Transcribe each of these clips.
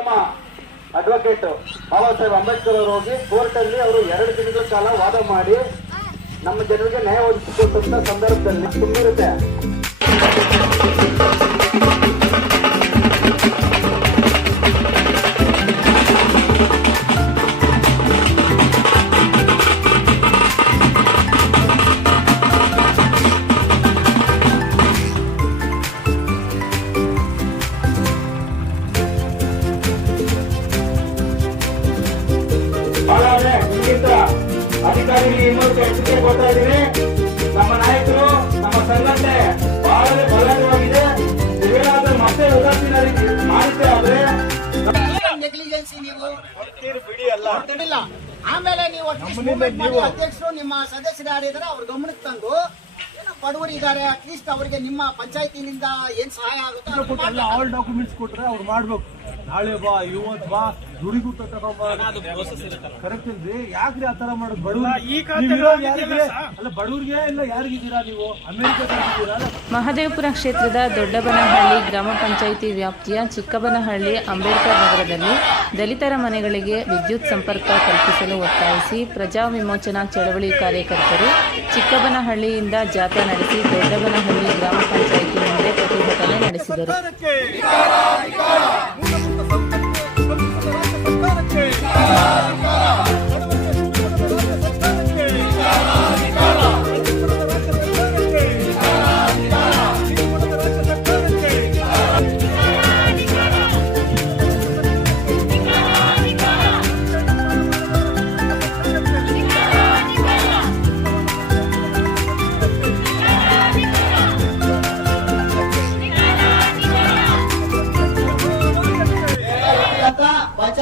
ನಮ್ಮ ಅಡ್ವೊಕೇಟ್ ಬಾಬಾ ಸಾಹೇಬ್ ಅಂಬೇಡ್ಕರ್ ಅವರು ಹೋಗಿ ಕೋರ್ಟ್ ಅಲ್ಲಿ ಅವರು ಎರಡು ದಿನಗಳ ಕಾಲ ವಾದ ಮಾಡಿ ನಮ್ಮ ಜನರಿಗೆ ನ್ಯಾಯ ಒದಗಿಸಿಕೊಟ್ಟಂತ ಸಂದರ್ಭದಲ್ಲಿ ತುಂಬಿರುತ್ತೆ ಇನ್ನೊಂದು ಎಚ್ಚರಿಕೆ ಕೊಡ್ತಾ ಇದೀವಿ ನಮ್ಮ ನಾಯಕರು ನಮ್ಮ ಸಂಘಟನೆ ಬಹಳ ಬಲವಾಗಿದೆ ನೀವೇನಾದ್ರೂ ಮತ್ತೆ ಉದಾಸೀನ ರೀತಿ ಮಾಡಿದ್ದೆ ಆದ್ರೆ ನೆಗ್ಲಿಜೆನ್ಸಿ ನೀವು ಬಿಡಿ ಅಲ್ಲ ಗೊತ್ತಿಲ್ಲ ಆಮೇಲೆ ನೀವು ಅಧ್ಯಕ್ಷರು ನಿಮ್ಮ ಸದಸ್ಯರು ಯಾರಿದ್ದಾರೆ ಅವ್ರ ಗಮನಕ್ಕೆ ತಂದು ಏನೋ ಬಡವರು ಇದ್ದಾರೆ ಅಟ್ಲೀಸ್ಟ್ ಅವರಿಗೆ ನಿಮ್ಮ ಪಂಚಾಯತಿನಿಂದ ಏನ್ ಸಹಾಯ ಆಗುತ್ತೋ ಆಲ್ ಡಾಕ್ಯುಮೆಂಟ್ಸ್ ಕೊಟ್ರೆ ಅವ್ರು ಮಾಡ್ಬೇಕು. ನಾಳೆ ಬಾ ಇವತ್ ಬಾ ದುಡಿಗೂ ಕರೆಕ್ಟ್ ಇಲ್ರಿ ಯಾಕ್ರಿ ಆತರ ಮಾಡೋದು? ಬಡವರಿಗೆ? ಅಲ್ಲ ಬಡವ್ರಿಗೆ ಇಲ್ಲ ಯಾರಿಗಿದ್ದೀರಾ ನೀವು? ಅಮೆರಿಕ ಮಹದೇವಪುರ ಕ್ಷೇತ್ರದ ದೊಡ್ಡಬನಹಳ್ಳಿ ಗ್ರಾಮ ಪಂಚಾಯಿತಿ ವ್ಯಾಪ್ತಿಯ ಚಿಕ್ಕಬನಹಳ್ಳಿ ಅಂಬೇಡ್ಕರ್ ನಗರದಲ್ಲಿ ದಲಿತರ ಮನೆಗಳಿಗೆ ವಿದ್ಯುತ್ ಸಂಪರ್ಕ ಕಲ್ಪಿಸಲು ಒತ್ತಾಯಿಸಿ ಪ್ರಜಾ ವಿಮೋಚನಾ ಚಳವಳಿ ಕಾರ್ಯಕರ್ತರು ಚಿಕ್ಕಬನಹಳ್ಳಿಯಿಂದ ಜಾಥಾ ನಡೆಸಿ ದೊಡ್ಡಬನಹಳ್ಳಿ ಗ್ರಾಮ ಪಂಚಾಯಿತಿ ಮುಂದೆ ಪ್ರತಿಭಟನೆ ನಡೆಸಿದರು.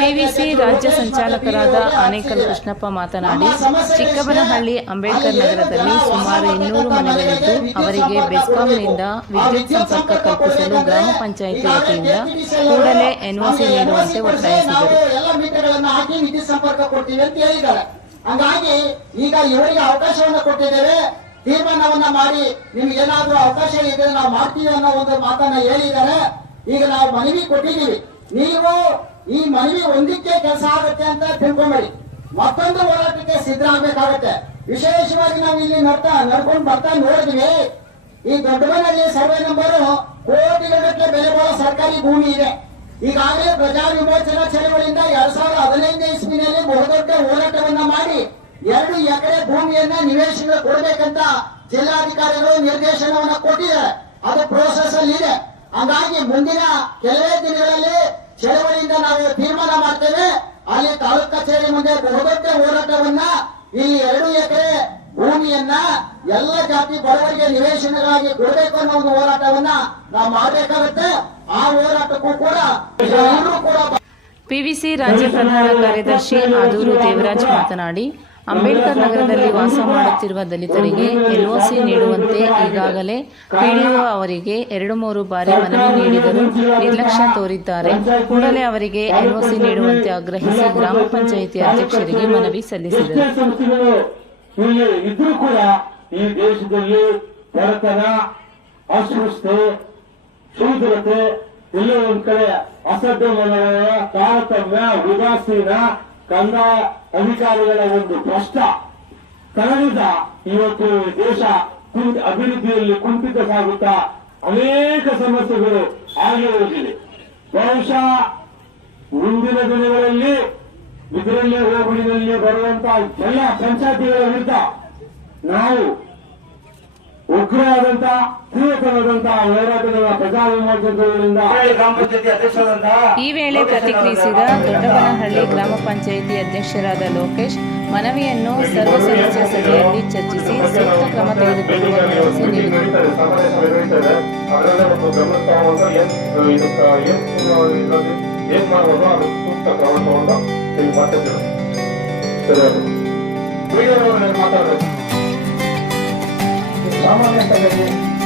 ಪಿವಿಸಿ ರಾಜ್ಯ ಸಂಚಾಲಕರಾದ ಆನೇಕಲ್ ಕೃಷ್ಣಪ್ಪ ಮಾತನಾಡಿ, ಚಿಕ್ಕಬನಹಳ್ಳಿ ಅಂಬೇಡ್ಕರ್ ನಗರದಲ್ಲಿ ಸುಮಾರು ಇನ್ನೂರು ಮನೆಗಳಿದ್ದು ಅವರಿಗೆ ಬೆಸ್ಕಾಂನಿಂದ ವಿದ್ಯುತ್ ಸಂಪರ್ಕ ಕಲ್ಪಿಸಲು ಗ್ರಾಮ ಪಂಚಾಯಿತಿ ವತಿಯಿಂದ ಕೂಡಲೇ ಎನ್ಒಸಿ ನೀಡುವಂತೆ ಒತ್ತಾಯಿಸಿದರು. ಹಂಗಾಗಿ ಈಗ ಇವರಿಗೆ ಅವಕಾಶವನ್ನು ಕೊಟ್ಟಿದ್ದೇವೆ. ತೀರ್ಮಾನವನ್ನ ಮಾಡಿ ನಿಮ್ಗೆ ಏನಾದ್ರೂ ಅವಕಾಶ ಇದ್ರೆ ನಾವು ಮಾಡ್ತೀವಿ ಅನ್ನೋ ಒಂದು ಮಾತನ್ನ ಹೇಳಿದ್ದಾರೆ. ಈಗ ನಾವು ಮನವಿ ಕೊಟ್ಟಿದ್ದೀವಿ. ನೀವು ಈ ಮನವಿ ಒಂದಕ್ಕೆ ಕೆಲಸ ಆಗುತ್ತೆ ಅಂತ ತಿಳ್ಕೊಂಬೇಡಿ. ಮತ್ತೊಂದು ಹೋರಾಟಕ್ಕೆ ಸಿದ್ಧರಾಗಬೇಕಾಗತ್ತೆ. ವಿಶೇಷವಾಗಿ ನಾವು ಇಲ್ಲಿ ನಡ್ತಾ, ನಡ್ಕೊಂಡು ಬರ್ತಾ ನೋಡಿದ್ವಿ. ಈ ದೊಡ್ಡಮನಲ್ಲಿ ಸರ್ವೆ ನಂಬರ್ ಕೋಟಿಗಟ್ಟಲೆ ಬೆಲೆ ಬರುವ ಸರ್ಕಾರಿ ಭೂಮಿ ಇದೆ. ಈಗಾಗಲೇ ಪ್ರಜಾ ವಿಮೋಚನಾ ಚಳವಳಿಯಿಂದ ಎರಡ್ ಸಾವಿರದ ಹದಿನೈದನೇ ಇಸ್ವಿನಲ್ಲಿ ಬಹುದೊಡ್ಡ ಹೋರಾಟವನ್ನ ಮಾಡಿ ಎರಡು ಎಕರೆ ಭೂಮಿಯನ್ನ ನಿವೇಶನ ಕೊಡಬೇಕಂತ ಜಿಲ್ಲಾಧಿಕಾರಿಗಳು ನಿರ್ದೇಶನವನ್ನ ಕೊಟ್ಟಿದ್ದಾರೆ. ಅದು ಪ್ರೋಸೆಸ್ ಅಲ್ಲಿ ಇದೆ. ಹಾಗಾಗಿ ಮುಂದಿನ ಕೆಲವೇ ದಿನಗಳಲ್ಲಿ ಚಳವಳಿಯಿಂದ ನಾವು ತೀರ್ಮಾನ ಮಾಡ್ತೇವೆ ಅಲ್ಲಿ ತಾಲೂಕ್ ಕಚೇರಿ ಮುಂದೆ ಬಹುದೊಡ್ಡ ಹೋರಾಟವನ್ನ ಈ ಎರಡು ಎಕರೆ ಭೂಮಿಯನ್ನ ಎಲ್ಲ ಜಾತಿ ಬಡವರಿಗೆ ನಿವೇಶನಗಳಾಗಿ ಕೊಡಬೇಕು ಅನ್ನೋ ಒಂದು ಹೋರಾಟವನ್ನ ನಾವು ಮಾಡಬೇಕಾಗುತ್ತೆ. ಆ ಹೋರಾಟಕ್ಕೂ ಕೂಡ ಎಲ್ಲರೂ ಕೂಡ ಪಿವಿಸಿ ರಾಜ್ಯ ಪ್ರಧಾನ ಕಾರ್ಯದರ್ಶಿ ಆದೂರು ದೇವರಾಜ್ ಮಾತನಾಡಿ ಅಂಬೇಡ್ಕರ್ ನಗರದಲ್ಲಿ ವಾಸ ಮಾಡುತ್ತಿರುವ ದಲಿತರಿಗೆ ಎಲ್ಒಸಿ ನೀಡುವಂತೆ ಈಗಾಗಲೇ ಪಿಡಿಒ ಅವರಿಗೆ ಎರಡು ಮೂರು ಬಾರಿ ಮನವಿ ನೀಡಿದರೂ ನಿರ್ಲಕ್ಷ್ಯ ತೋರಿದ್ದಾರೆ. ಕೂಡಲೇ ಅವರಿಗೆ ಎಲ್ಒಸಿ ನೀಡುವಂತೆ ಆಗ್ರಹಿಸಿ ಗ್ರಾಮ ಪಂಚಾಯಿತಿ ಅಧ್ಯಕ್ಷರಿಗೆ ಮನವಿ ಸಲ್ಲಿಸಿದರು. ಒಂದ್ ಕಡೆ ಅಸಡ್ಡ ತಾರತಮ್ಯ, ಉದಾಸೀನ ಕಂದಾಯ ಅಧಿಕಾರಿಗಳ ಒಂದು ಭ್ರಷ್ಟ ಕಳೆದ ಇವತ್ತು ದೇಶ ಅಭಿವೃದ್ಧಿಯಲ್ಲಿ ಕುಂಠಿತ ಸಾಗುತ್ತಾ ಅನೇಕ ಸಮಸ್ಯೆಗಳು ಆಗಿರುವುದಿದೆ ಬಹುಶಃ ಮುಂದಿನ ದಿನಗಳಲ್ಲಿ ಇದರಲ್ಲೇ ಹೋಬಳಿನಲ್ಲಿ ಬರುವಂತಹ ಎಲ್ಲ ಪಂಚಾಯತಿಗಳ ವಿರುದ್ಧ ನಾವು ಉಗ್ರವಾದಂತಹ ತೀವ್ರತರವಾದಂತಹ ಹೋರಾಟಗಳ ಪ್ರಜಾ ವಿಮೋಚನೆಗಳಿಂದ ಗ್ರಾಮ ಪಂಚಾಯತಿ ಅಧ್ಯಕ್ಷರಾದಂತಹ ಈ ವೇಳೆ ಪ್ರತಿಕ್ರಿಯಿಸಿದ ದೊಡ್ಡಬನಹಳ್ಳಿ ಗ್ರಾಮ ಪಂಚಾಯಿತಿ ಅಧ್ಯಕ್ಷರಾದ ಲೋಕೇಶ್ ಮನವಿಯನ್ನು ಸರ್ವ ಸದಸ್ಯ ಸಭೆಯಲ್ಲಿ ಚರ್ಚಿಸಿ ಸೂಕ್ತ ಕ್ರಮ ತೆಗೆದುಕೊಳ್ಳುವ ಭರವಸೆ ನೀಡಿದರು. ಸಾಮಾನ್ಯ Vamos a ver hasta que viene.